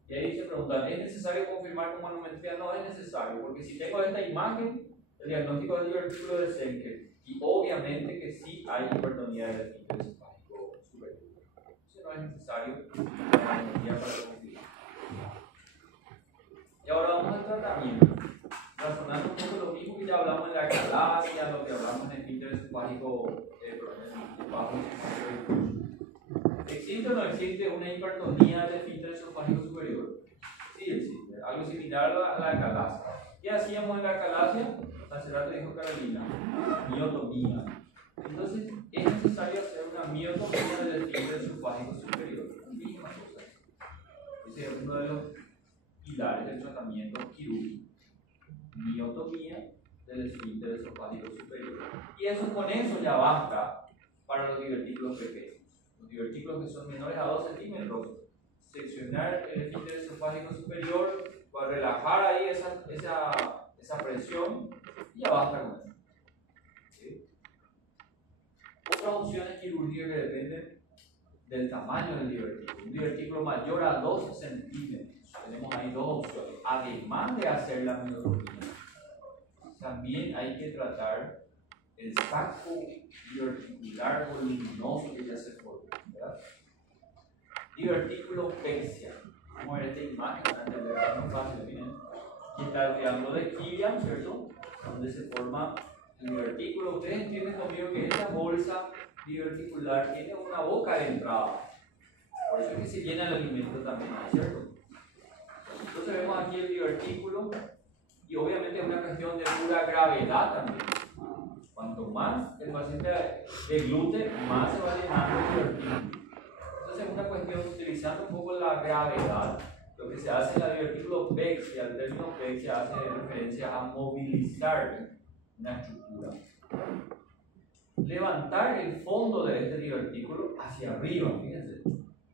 Y ahí se preguntan, ¿es necesario confirmar con manometría? No es necesario, porque si tengo esta imagen, el diagnóstico del divertículo de Schenker, y obviamente que sí hay hipertonía del esfínter esofágico superior. Entonces no es necesario la manometría para confirmar. Y ahora vamos al tratamiento. Razonando un poco lo mismo que ya hablamos en la acalasia, lo que hablamos en el esfínter esofágico bajo. ¿Existe o no existe una hipertonía del esfínter esofágico superior? Sí existe, algo similar a la acalasia. Y ¿Qué hacíamos en la calasia? Hace rato dijo Carolina, miotomía. Entonces, es necesario hacer una miotomía del esfínter esofágico superior. Misma cosa. Ese es uno de los pilares del tratamiento quirúrgico. Miotomía del esfínter esofágico superior. Y eso, con eso ya basta para los divertículos pequeños. Los divertículos que son menores a 2 centímetros, seccionar el esfínter esofágico superior para relajar ahí esa presión y ya basta con eso. ¿Sí? Otras opciones quirúrgicas que dependen del tamaño del divertículo. Un divertículo mayor a 12 centímetros. Tenemos ahí dos opciones. Además de hacer la miotomía, también hay que tratar el saco diverticular voluminoso que ya se formó, ¿verdad? Divertículo pexia. Vamos a ver esta imagen para entender que es muy fácil. Miren, aquí está el triángulo de Killian, ¿cierto? Donde se forma el divertículo. Ustedes entienden conmigo que esta bolsa diverticular tiene una boca de entrada. Por eso es que se llena el alimento también, ¿cierto? Entonces vemos aquí el divertículo y obviamente es una cuestión de pura gravedad también. Cuanto más el paciente deglute, más se va llenando el divertículo. Entonces es una cuestión, utilizando un poco la gravedad, lo que se hace en la divertículo pexia, el término pexia hace referencia a movilizar una estructura. Levantar el fondo de este divertículo hacia arriba, fíjense.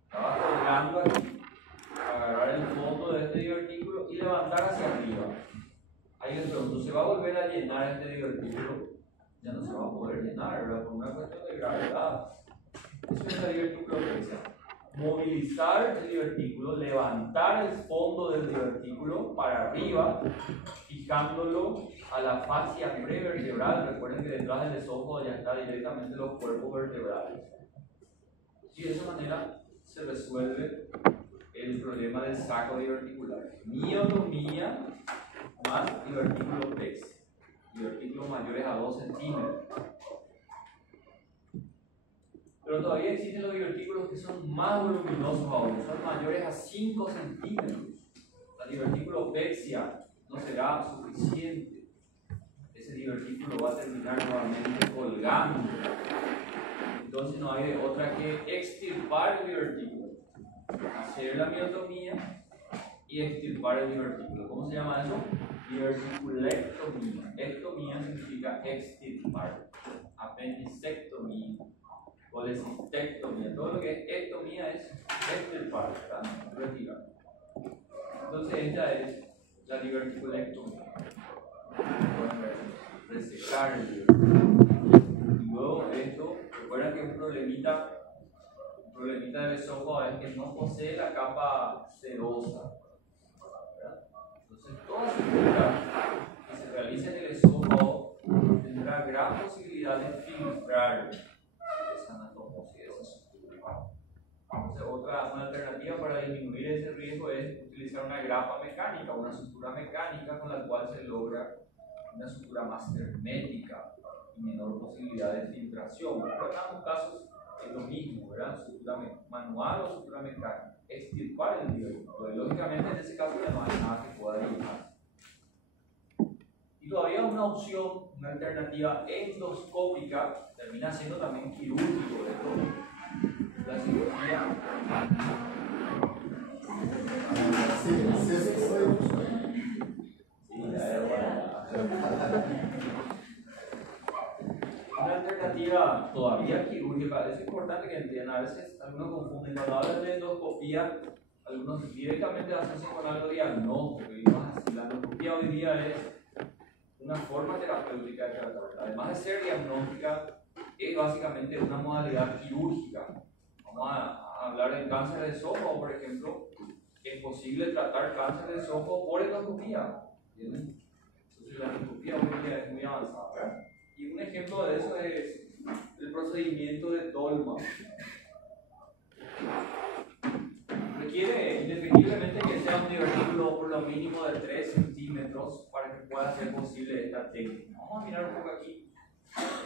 Estaba colgando aquí, agarrar el fondo de este divertículo y levantar hacia arriba. Ahí les pregunto, ¿se va a volver a llenar este divertículo? Ya no se va a poder llenar, ¿verdad? Por una cuestión de gravedad. Eso es la divertículo pexia. Movilizar el divertículo, levantar el fondo del divertículo para arriba, fijándolo a la fascia prevertebral. Recuerden que detrás del esófago ya está directamente los cuerpos vertebrales. Y de esa manera se resuelve el problema del saco diverticular. Miotomía más divertículo pexia. Divertículos mayores a 2 centímetros. Pero todavía existen los divertículos que son más voluminosos aún, son mayores a 5 centímetros. La divertículo pexia no será suficiente. Ese divertículo va a terminar nuevamente colgando. Entonces no hay otra que extirpar el divertículo. Hacer la miotomía y extirpar el divertículo. ¿Cómo se llama eso? Diverticulectomía. Ectomía significa extirpar. Apendicectomía. Colecistectomía. Todo lo que es ectomía es extirpar, ¿verdad? Retirar. Entonces esta es la diverticulectomía. Resecar el divertículo. Y luego esto, recuerden que un problemita del esófago es que no posee la capa serosa. Entonces toda cirugía que se realice en el esófago tendrá gran posibilidad de filtrar esa anastomosis, esa sutura. Entonces una alternativa para disminuir ese riesgo es utilizar una grapa mecánica, una sutura mecánica con la cual se logra una sutura más hermética y menor posibilidad de filtración. Pero en ambos casos es lo mismo, ¿verdad? Sutura manual o sutura mecánica. Extirpar el divertículo. Lógicamente en ese caso ya no hay nada que pueda llenar. Y todavía una opción, una alternativa endoscópica, termina siendo también quirúrgico. La cirugía. Una alternativa todavía quirúrgica, es importante que entiendan, a veces algunos confunden, cuando hablan de endoscopía, algunos directamente asocian con algo diagnóstico, y no es así. La endoscopía hoy día es una forma terapéutica de tratar, además de ser diagnóstica, es básicamente una modalidad quirúrgica. Vamos a hablar del cáncer de esófago, por ejemplo, es posible tratar cáncer de esófago por endoscopía, ¿entienden? Entonces la endoscopía hoy día es muy avanzada, ¿verdad? Y un ejemplo de eso es el procedimiento de Tolman. Requiere indefectiblemente que sea un divertículo por lo mínimo de 3 centímetros para que pueda ser posible esta técnica. Vamos a mirar un poco aquí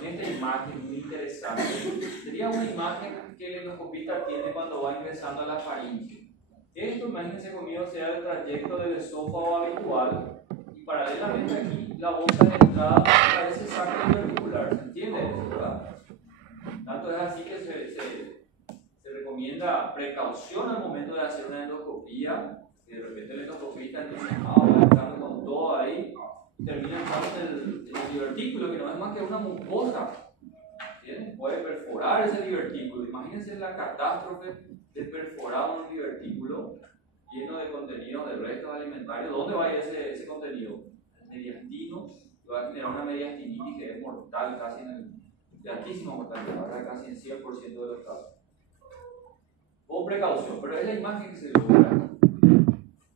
en esta imagen muy interesante. Sería una imagen que el endoscopista tiene cuando va ingresando a la faringe. Esto, imagínense conmigo, sea el trayecto del esófago habitual, y para paralelamente aquí la boca de entrada parece saco verticular, ¿se entiende eso, verdad? Tanto es así que se recomienda precaución al momento de hacer una endoscopía, que de repente el endoscopista está con todo ahí, y termina entrando el divertículo, que no es más que una mucosa. Puede perforar ese divertículo. Imagínense la catástrofe de perforar un divertículo lleno de contenidos de restos alimentarios. ¿Dónde va a ir ese contenido? El mediastino, que va a generar una mediastinitis que es mortal, casi de altísima mortalidad, casi en 100% de los casos. Con precaución, pero es la imagen que se logra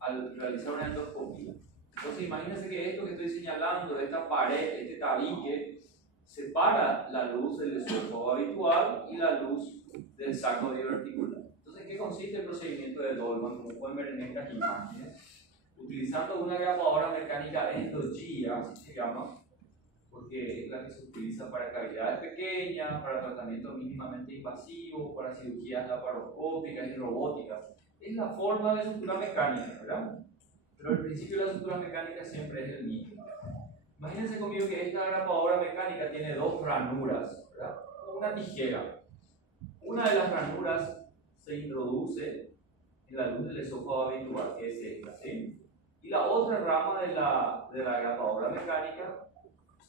al realizar una endoscopía. Entonces imagínense que esto que estoy señalando, esta pared, este tabique, separa la luz del esófago habitual y la luz del saco diverticular. Entonces, ¿en qué consiste el procedimiento de Dolman? Como pueden ver en estas imágenes, utilizando una grapadora mecánica endogía, así se llama, porque es la que se utiliza para cavidades pequeñas, para tratamientos mínimamente invasivos, para cirugías laparoscópicas y robóticas. Es la forma de sutura mecánica, ¿verdad? Pero el principio de la sutura mecánica siempre es el mismo. Imagínense conmigo que esta grapadora mecánica tiene dos ranuras, ¿verdad? Una tijera. Una de las ranuras se introduce en la luz del esófago habitual, que es esta, ¿sí? Y la otra rama de la grapadora mecánica,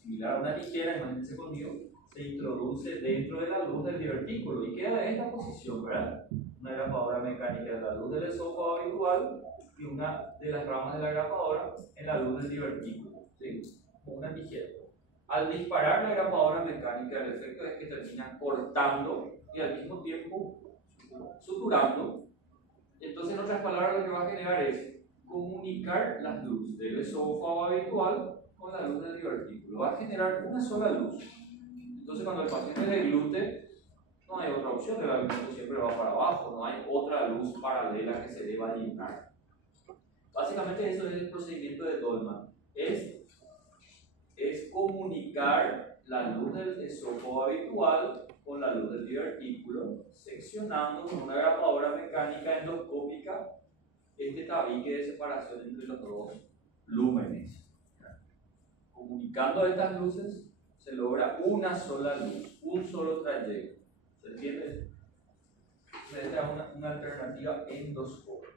similar a una tijera, imagínense conmigo, se introduce dentro de la luz del divertículo y queda en esta posición, ¿verdad? Una grapadora mecánica en la luz del esófago habitual y una de las ramas de la grapadora en la luz del divertículo, ¿sí? Como una tijera. Al disparar la grapadora mecánica, el efecto es que termina cortando y al mismo tiempo suturando. Entonces, en otras palabras, lo que va a generar es comunicar las luces del esófago habitual con la luz del divertículo. Va a generar una sola luz. Entonces, cuando el paciente deglute, no hay otra opción, el alimento siempre va para abajo, no hay otra luz paralela que se deba llenar. Básicamente, eso es el procedimiento de Dolman. Es comunicar la luz del esófago habitual con la luz del divertículo, seccionando con una grapadora mecánica endoscópica este tabique de separación entre los dos lúmenes. Comunicando estas luces se logra una sola luz, un solo trayecto. ¿Se entiende? Esta es una alternativa endoscópica.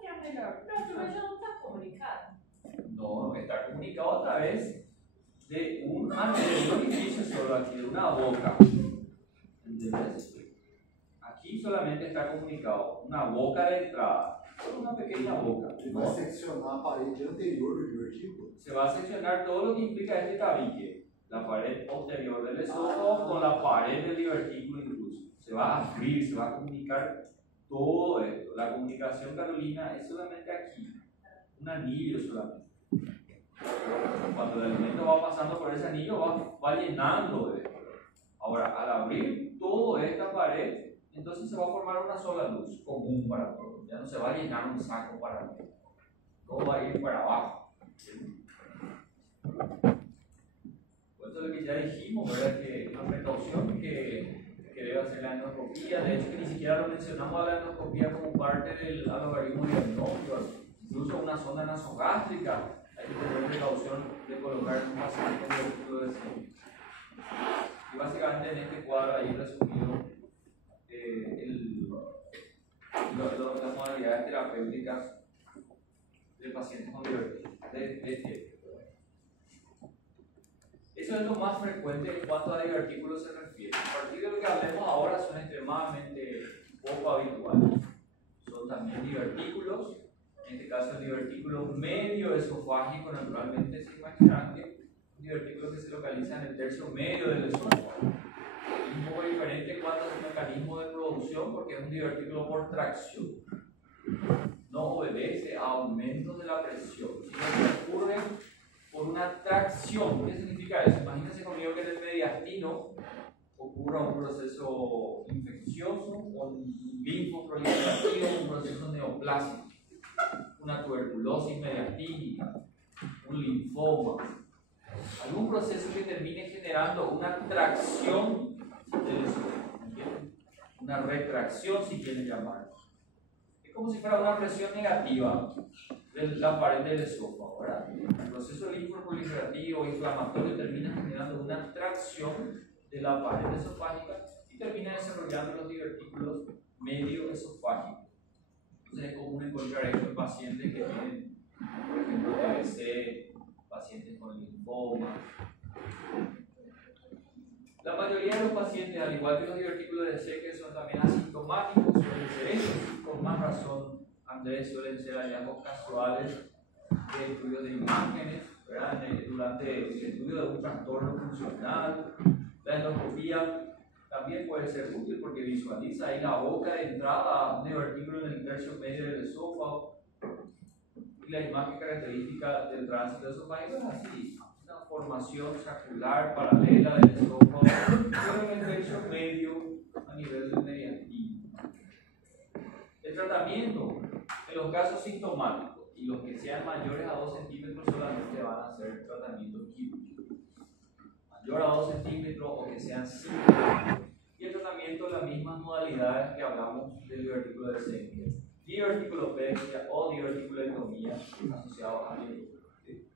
¿Qué es melhor? Pero ya no está comunicado. No, está comunicado a través de un orificio solo aquí, de una boca. ¿Entendés? Aquí solamente está comunicado una boca de entrada, solo una pequeña boca. Ele vai seccionar a parede anterior do divertículo? Se va a seccionar todo lo que implica este tabique, la pared posterior del esófago con la pared del divertículo incluso. Se va a abrir, se va a comunicar todo esto. La comunicación, Carolina, es solamente aquí, un anillo solamente. Cuando el alimento va pasando por ese anillo, va llenando de esto. Ahora, al abrir toda esta pared, entonces se va a formar una sola luz común para todos. Ya no se va a llenar un saco para mí. Todo va a ir para abajo. Por eso lo que ya dijimos, ¿verdad? Que una precaución que debe hacer la endoscopía. De hecho, que ni siquiera lo mencionamos a la endoscopía como parte del algoritmo diagnóstico. Incluso una sonda nasogástrica. Hay que tener precaución de colocar un paciente con vehículo de sueño. Y básicamente en este cuadro ahí resumido las modalidades terapéuticas de pacientes con divertículos. Eso es lo más frecuente en cuanto a divertículos se refiere. A partir de lo que hablemos ahora son extremadamente poco habituales. Son también divertículos. En este caso, el divertículo medio esofágico, naturalmente se imaginarán que un divertículo que se localiza en el tercio medio del esófago. Es un poco diferente en cuanto a su mecanismo de producción porque es un divertículo por tracción. No obedece a aumentos de la presión, sino que ocurre por una tracción. ¿Qué significa eso? Imagínense conmigo que en el mediastino ocurra un proceso infeccioso con linfoproliferación, un proceso neoplásico, una tuberculosis mediastínica, un linfoma, algún proceso que termine generando una tracción del esófago, ¿entienden? Una retracción, si quieren llamarlo. Es como si fuera una presión negativa. de la pared del esófago, ¿verdad? El proceso linfoproliferativo o inflamatorio termina generando una tracción de la pared esofágica y termina desarrollando los divertículos medio esofágicos. Entonces es común encontrar esto en pacientes que tienen, por ejemplo, TBC, pacientes con linfoma. La mayoría de los pacientes, al igual que los divertículos de C, que son también asintomáticos, suelen ser estos. Con más razón, Andrés, suelen ser hallazgos casuales de estudios de imágenes, ¿verdad? Durante el estudio de un trastorno funcional. La endoscopía también puede ser útil porque visualiza ahí la boca de entrada a un divertículo en el tercio medio del esófago. Y la imagen característica del tránsito esofágico es así: una formación saccular paralela del esófago con el tercio medio a nivel del mediastino. El tratamiento, en los casos sintomáticos y los que sean mayores a 2 centímetros, solamente van a ser tratamientos quirúrgicos. Mayor a 2 centímetros o que sean sintomáticos. Y el tratamiento, las mismas modalidades que hablamos del divertículo de Schenker: diverticulopexia o diverticulectomía asociados a ¿sí?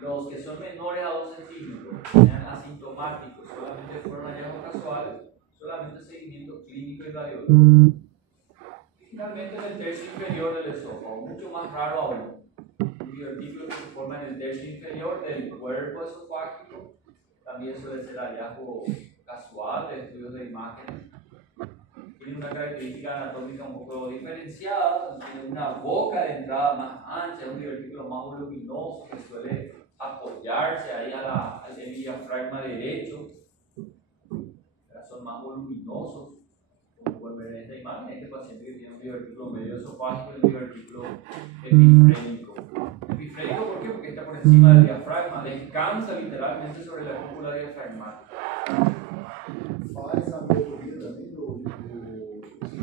Los que son menores a 2 centímetros, sean asintomáticos, solamente fueron hallazgos casuales, solamente seguimiento clínico y radiológico. Finalmente, en el tercio inferior del esófago, mucho más raro aún, un divertículo que se forma en el tercio inferior del cuerpo esofágico, también suele ser hallazgo casual de estudios de imágenes. Tiene una característica anatómica un poco diferenciada, tiene una boca de entrada más ancha, es un divertículo más voluminoso que suele apoyarse ahí al diafragma derecho, son más voluminosos. Como pueden ver en esta imagen, este paciente que tiene un divertículo medio esofágico y un divertículo epifrénico. Epifrénico, ¿por qué? Porque está por encima del diafragma, descansa literalmente sobre la cúpula diafragmática. Faz a melhoria também do Sí,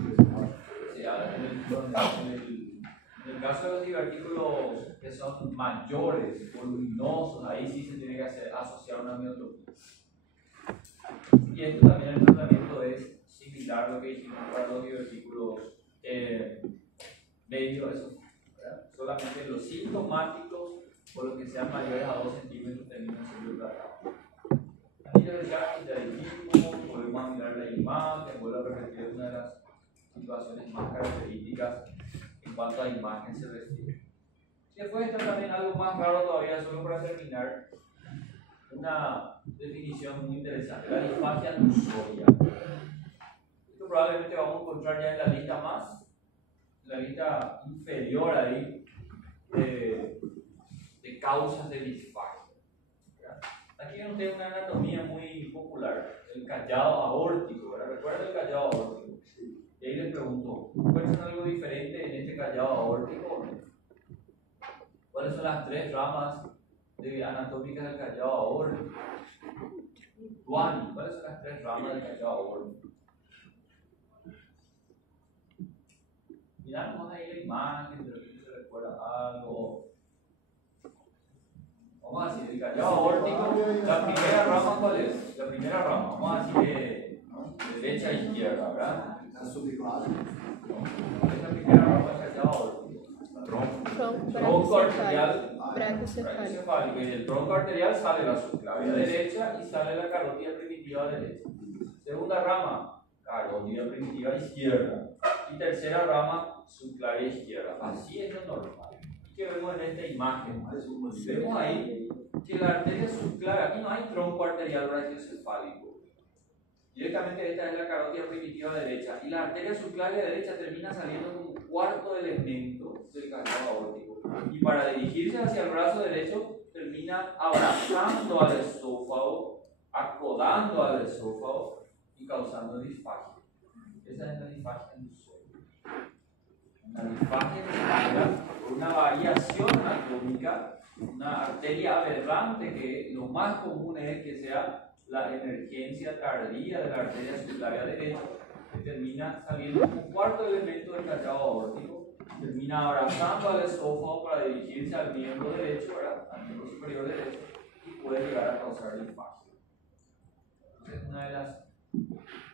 en el caso de los divertículos que son mayores, voluminosos, ahí sí se tiene que asociar una miotropía. Y esto también, el tratamiento es similar a lo que hicimos para los divertículos medio, eso, ¿verdad? Solamente los sintomáticos o los que sean mayores a 2 centímetros terminan siendo tratados. Anillos ya dijimos, podemos mirar la imagen, vuelvo a repetir una de las situaciones más características en cuanto a imagen se refiere. Y después está también algo más raro todavía, solo para terminar, una definición muy interesante: la disfagia lusoria. Esto probablemente vamos a encontrar ya en la lista más, la lista inferior ahí de causas de disfagia. Aquí ven ustedes una anatomía muy popular, el callado aórtico, ¿verdad? ¿Recuerdan el callado aórtico? Y ahí les pregunto, ¿puede ser algo diferente en este callado aórtico? ¿Cuáles son las 3 ramas anatómicas del callado aórtico? Duani, ¿cuáles son las 3 ramas del callado aórtico? Miramos ahí la imagen, pero si se recuerda algo. Vamos a decir, el callado aórtico, la primera rama, ¿cuál es? La primera rama, vamos a decir de derecha a izquierda, ¿verdad? a subclase. ¿Cuál es la primera rama del callado aórtico? Tronco arterial brachiocefálico. Y del tronco arterial sale la subclavia derecha y sale la carótida primitiva derecha. Segunda rama, carótida primitiva izquierda. Y tercera rama, subclavia izquierda. Así es lo normal. Que vemos en esta imagen, vemos ahí que la arteria subclavia, aquí no hay tronco arterial brachiocefálico, directamente esta es la carótida primitiva derecha, y la arteria subclavia derecha termina saliendo como un cuarto elemento del callado aórtico, y para dirigirse hacia el brazo derecho termina abrazando al esófago, acodando al esófago y causando disfagia. Esa es la disfagia lusoria. La disfagia es una variación anatómica, una arteria aberrante, que lo más común es que sea la emergencia tardía de la arteria subclavia derecha, que termina saliendo como un cuarto elemento del callado aórtico, termina abrazando al esófago para dirigirse al miembro derecho, ¿verdad? Al miembro superior derecho, y puede llegar a causar disfagia. Entonces, una de las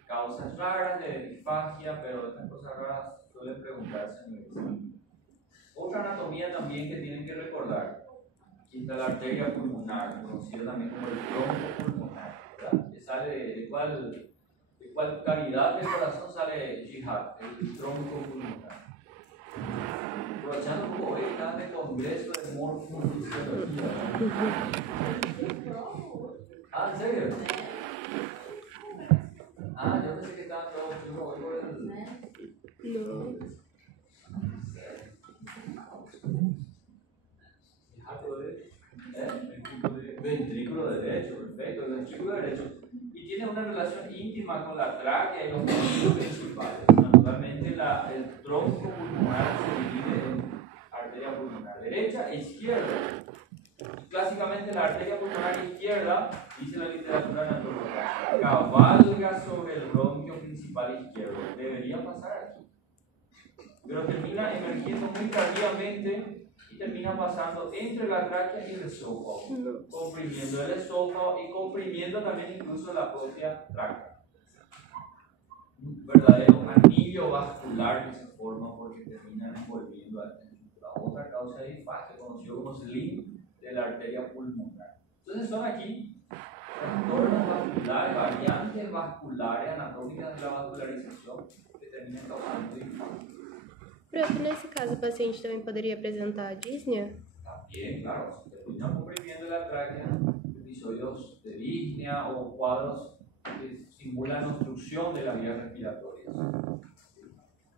causas raras de disfagia, pero estas cosas raras suelen preguntarse en el examen. Otra anatomía también que tienen que recordar, aquí está la arteria pulmonar, conocida también como el tronco pulmonar, ¿verdad? Que sale de cuál cavidad del corazón sale jihad, el tronco pulmonar. Aprovechando un poco, hoy están de congreso de morfofisiología. Ah, ¿en serio? Ah, yo pensé que estaban todos, yo me voy por el... No. Ventrículo derecho, perfecto, el ventrículo derecho. Y tiene una relación íntima con la tráquea y los músculos principales. Naturalmente, el tronco pulmonar se divide en arteria pulmonar derecha e izquierda. Clásicamente, la arteria pulmonar izquierda, dice la literatura anatómica, cabalga sobre el bronquio principal izquierdo. Debería pasar aquí. Pero termina emergiendo muy tardíamente y termina pasando entre la tráquea y el esófago, comprimiendo el esófago y comprimiendo también incluso la propia tráquea. Un verdadero anillo vascular que se forma porque terminan envolviendo la otra causa de infarto, conocido como slim de la arteria pulmonar. Entonces son aquí trastornos vasculares, variantes vasculares anatómicas de la vascularización que terminan causando infarto. Pronto, nesse caso, o paciente também poderia apresentar disnea? También, claro, si terminan comprimiendo la tráquea, episodios de disnea o cuadros que simulan obstrucción de las vías respiratorias.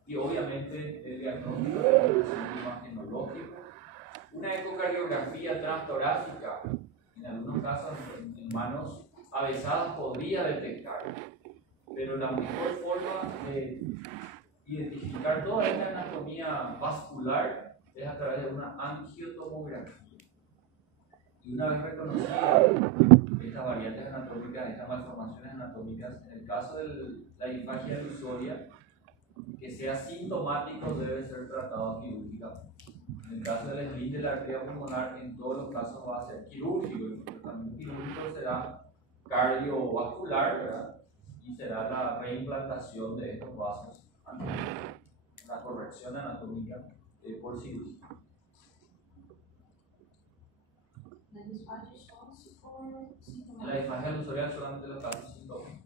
Y obviamente el diagnóstico es un imagenológico. Una ecocardiografía transtorácica, en algunos casos en manos avesadas, podría detectar, pero la mejor forma de identificar toda esta anatomía vascular es a través de una angiotomografía. Y una vez reconocidas estas variantes anatómicas, estas malformaciones anatómicas, en el caso de la disfagia ilusoria, que sea sintomático debe ser tratado quirúrgicamente. En el caso del spleen de la arteria pulmonar, en todos los casos va a ser quirúrgico. El tratamiento quirúrgico será cardiovascular, ¿verdad? Y será la reimplantación de estos vasos, la corrección anatómica por cirugía. La disfagia só se for En la disfagia ilusoria solamente los casos sintomáticos.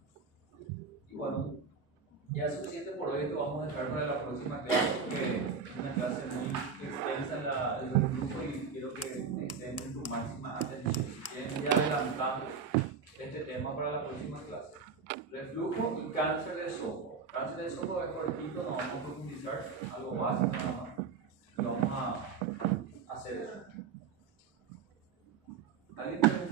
Y bueno, ya es suficiente por hoy. Esto vamos a dejar para la próxima clase porque es una clase muy extensa el grupo y quiero que estén en su máxima atención. Si quieren ir adelantando este tema para la próxima clase. Reflujo y cáncer de esófago. Cáncer de esófago es cortito, no vamos a profundizar, algo básico nada más. Y vamos a hacer eso. ¿Alguien tiene un